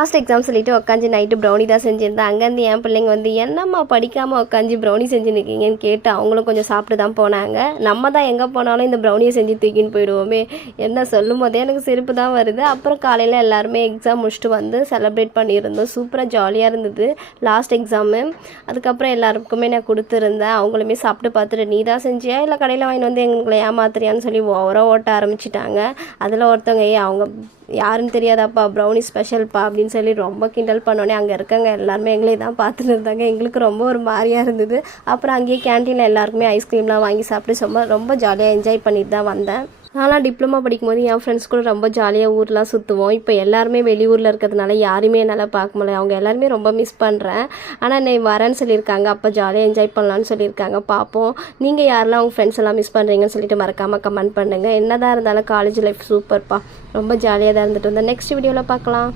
Last exam சொல்லிட்டு உட்காந்து night brownie தான் செஞ்சுருந்தேன். அங்கேருந்து என் பிள்ளைங்க வந்து என்னம்மா படிக்காமல் உட்காந்து ப்ரௌனி செஞ்சுருக்கீங்கன்னு கேட்டு அவங்களும் கொஞ்சம் சாப்பிட்டு தான் போனாங்க. நம்ம தான் எங்கே போனாலும் இந்த ப்ரௌனியை செஞ்சு தூக்கின்னு போயிடுவோமே, என்ன சொல்லும் போதே எனக்கு சிரிப்பு தான் வருது. அப்புறம் காலையில் எல்லாருமே எக்ஸாம் முடிச்சுட்டு வந்து செலிப்ரேட் பண்ணியிருந்தோம். சூப்பராக ஜாலியாக இருந்தது லாஸ்ட் எக்ஸாமு. அதுக்கப்புறம் எல்லாருக்குமே நான் கொடுத்துருந்தேன். அவங்களுமே சாப்பிட்டு பார்த்துட்டு நீ தான் செஞ்சியா இல்லை கடையில் வாங்கிட்டு வந்து எங்களை ஏமாத்துறியான்னு சொல்லி ஓவராக ஓட்ட ஆரம்பிச்சிட்டாங்க. அதில் ஒருத்தவங்க அவங்க யாருன்னு தெரியாதாப்பா ப்ரௌனி ஸ்பெஷல்ப்பா அப்படின்னு சொல்லி ரொம்ப கிண்டல் பண்ணோன்னே அங்கே இருக்கவங்க எல்லாருமே எங்களே தான் பார்த்துட்டு இருந்தாங்க. எங்களுக்கு ரொம்ப ஒரு மாதிரியாக இருந்தது. அப்புறம் அங்கேயே கேன்டீனில் எல்லாருக்குமே ஐஸ்கிரீம்லாம் வாங்கி சாப்பிட்டு ரொம்ப ஜாலியாக என்ஜாய் பண்ணிட்டு தான் வந்தேன். நான்லாம் டிப்ளமா படிக்கும்போது என் ஃப்ரெண்ட்ஸ் கூட ரொம்ப ஜாலியாக ஊர்லாம் சுற்றுவோம். இப்போ எல்லாருமே வெளியூரில் இருக்கிறதுனால யாருமே என்னால் பார்க்க முடியல. அவங்க எல்லாருமே ரொம்ப மிஸ் பண்ணுறேன். ஆனால் நீ வரேன்னு சொல்லியிருக்காங்க, அப்போ ஜாலியாக என்ஜாய் பண்ணலான்னு சொல்லியிருக்காங்க. பார்ப்போம். நீங்கள் யாரெல்லாம் உங்கள் ஃப்ரெண்ட்ஸ் எல்லாம் மிஸ் பண்ணுறீங்கன்னு சொல்லிட்டு மறக்காமல் கமெண்ட் பண்ணுங்கள். என்ன தான் இருந்தாலும் காலேஜ் லைஃப் சூப்பர்ப்பா, ரொம்ப ஜாலியாக தான் இருந்துட்டு வந்தேன். நெக்ஸ்ட் வீடியோவில் பார்க்கலாம்.